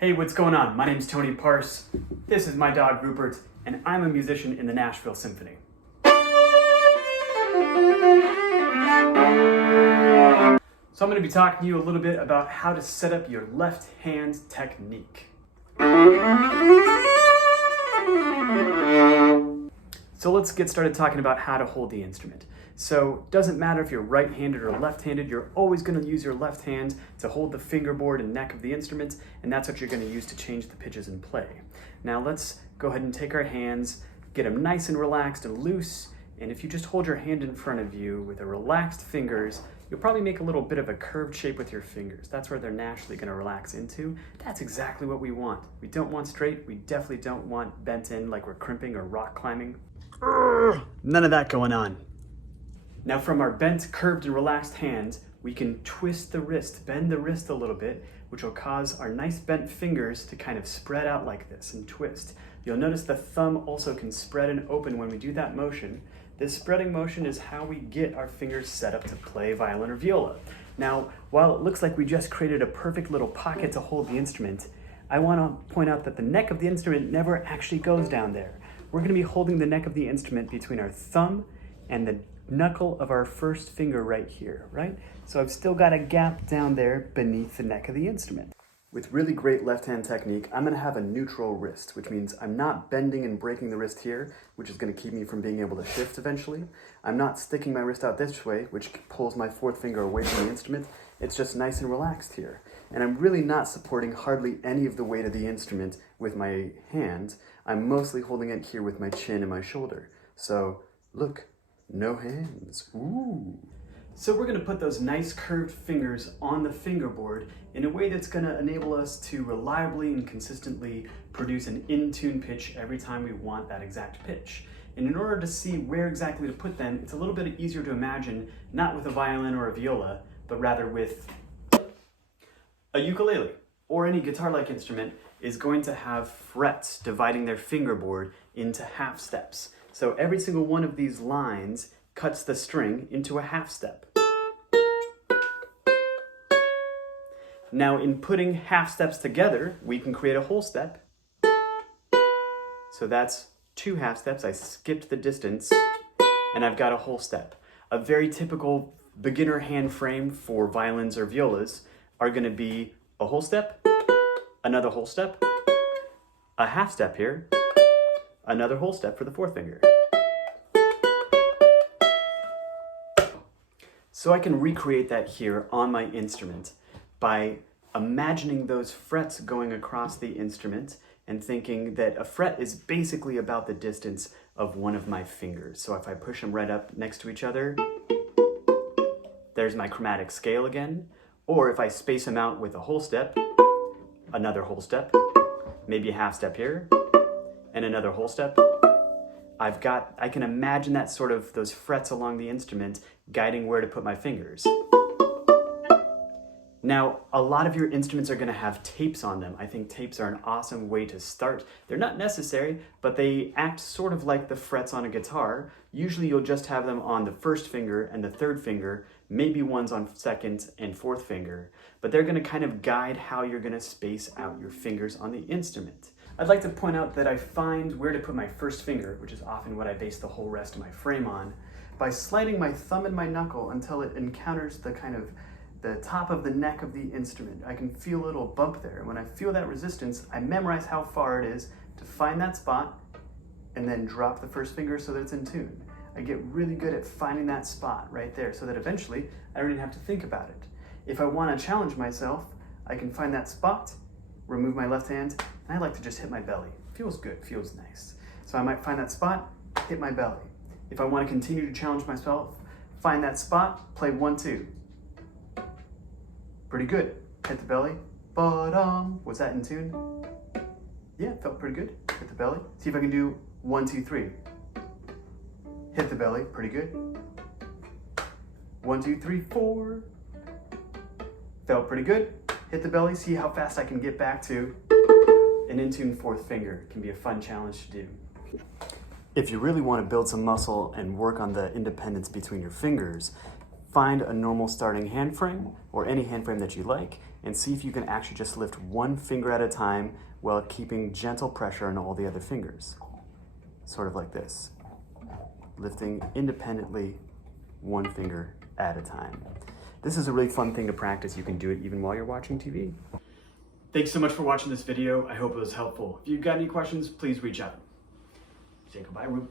Hey, what's going on? My name's Tony Parse. This is my dog Rupert, and I'm a musician in the Nashville Symphony. So I'm going to be talking to you a little bit about how to set up your left hand technique. So let's get started talking about how to hold the instrument. So it doesn't matter if you're right-handed or left-handed, you're always going to use your left hand to hold the fingerboard and neck of the instrument, and that's what you're going to use to change the pitches and play. Now let's go ahead and take our hands, get them nice and relaxed and loose, and if you just hold your hand in front of you with the relaxed fingers, you'll probably make a little bit of a curved shape with your fingers. That's where they're naturally going to relax into. That's exactly what we want. We don't want straight, we definitely don't want bent in like we're crimping or rock climbing. None of that going on. Now from our bent, curved, and relaxed hands, we can twist the wrist, bend the wrist a little bit, which will cause our nice bent fingers to kind of spread out like this and twist. You'll notice the thumb also can spread and open when we do that motion. This spreading motion is how we get our fingers set up to play violin or viola. Now, while it looks like we just created a perfect little pocket to hold the instrument, I want to point out that the neck of the instrument never actually goes down there. We're going to be holding the neck of the instrument between our thumb and the knuckle of our first finger right here, right? So I've still got a gap down there beneath the neck of the instrument. With really great left hand technique, I'm going to have a neutral wrist, which means I'm not bending and breaking the wrist here, which is going to keep me from being able to shift eventually. I'm not sticking my wrist out this way, which pulls my fourth finger away from the instrument. It's just nice and relaxed here. And I'm really not supporting hardly any of the weight of the instrument with my hand. I'm mostly holding it here with my chin and my shoulder. So look, no hands. Ooh. So we're going to put those nice curved fingers on the fingerboard in a way that's going to enable us to reliably and consistently produce an in-tune pitch every time we want that exact pitch. And in order to see where exactly to put them, it's a little bit easier to imagine, not with a violin or a viola, but rather with a ukulele or any guitar-like instrument is going to have frets dividing their fingerboard into half steps. So every single one of these lines cuts the string into a half step. Now in putting half steps together, we can create a whole step. So that's two half steps. I skipped the distance and I've got a whole step. A very typical beginner hand frame for violins or violas are going to be a whole step, another whole step, a half step here, another whole step for the fourth finger. So I can recreate that here on my instrument by imagining those frets going across the instrument and thinking that a fret is basically about the distance of one of my fingers. So if I push them right up next to each other, there's my chromatic scale again. Or if I space them out with a whole step, another whole step, maybe a half step here, and another whole step, I can imagine that sort of those frets along the instrument guiding where to put my fingers. Now, a lot of your instruments are going to have tapes on them. I think tapes are an awesome way to start. They're not necessary, but they act sort of like the frets on a guitar. Usually you'll just have them on the first finger and the third finger, maybe ones on second and fourth finger, but they're going to kind of guide how you're going to space out your fingers on the instrument. I'd like to point out that I find where to put my first finger, which is often what I base the whole rest of my frame on, by sliding my thumb and my knuckle until it encounters the top of the neck of the instrument. I can feel a little bump there. When I feel that resistance, I memorize how far it is to find that spot and then drop the first finger so that it's in tune. I get really good at finding that spot right there so that eventually I don't even have to think about it. If I want to challenge myself, I can find that spot, remove my left hand, and I like to just hit my belly. Feels good, feels nice. So I might find that spot, hit my belly. If I want to continue to challenge myself, find that spot, play 1-2. Pretty good. Hit the belly. Ba-dum. Was that in tune? Yeah, felt pretty good. Hit the belly. See if I can do 1-2-3. Hit the belly. Pretty good. 1-2-3-4. Felt pretty good. Hit the belly. See how fast I can get back to an in-tune fourth finger. It can be a fun challenge to do. If you really want to build some muscle and work on the independence between your fingers, find a normal starting hand frame or any hand frame that you like and see if you can actually just lift one finger at a time while keeping gentle pressure on all the other fingers. Sort of like this. Lifting independently one finger at a time. This is a really fun thing to practice. You can do it even while you're watching TV. Thanks so much for watching this video. I hope it was helpful. If you've got any questions, please reach out. Say goodbye, Rube.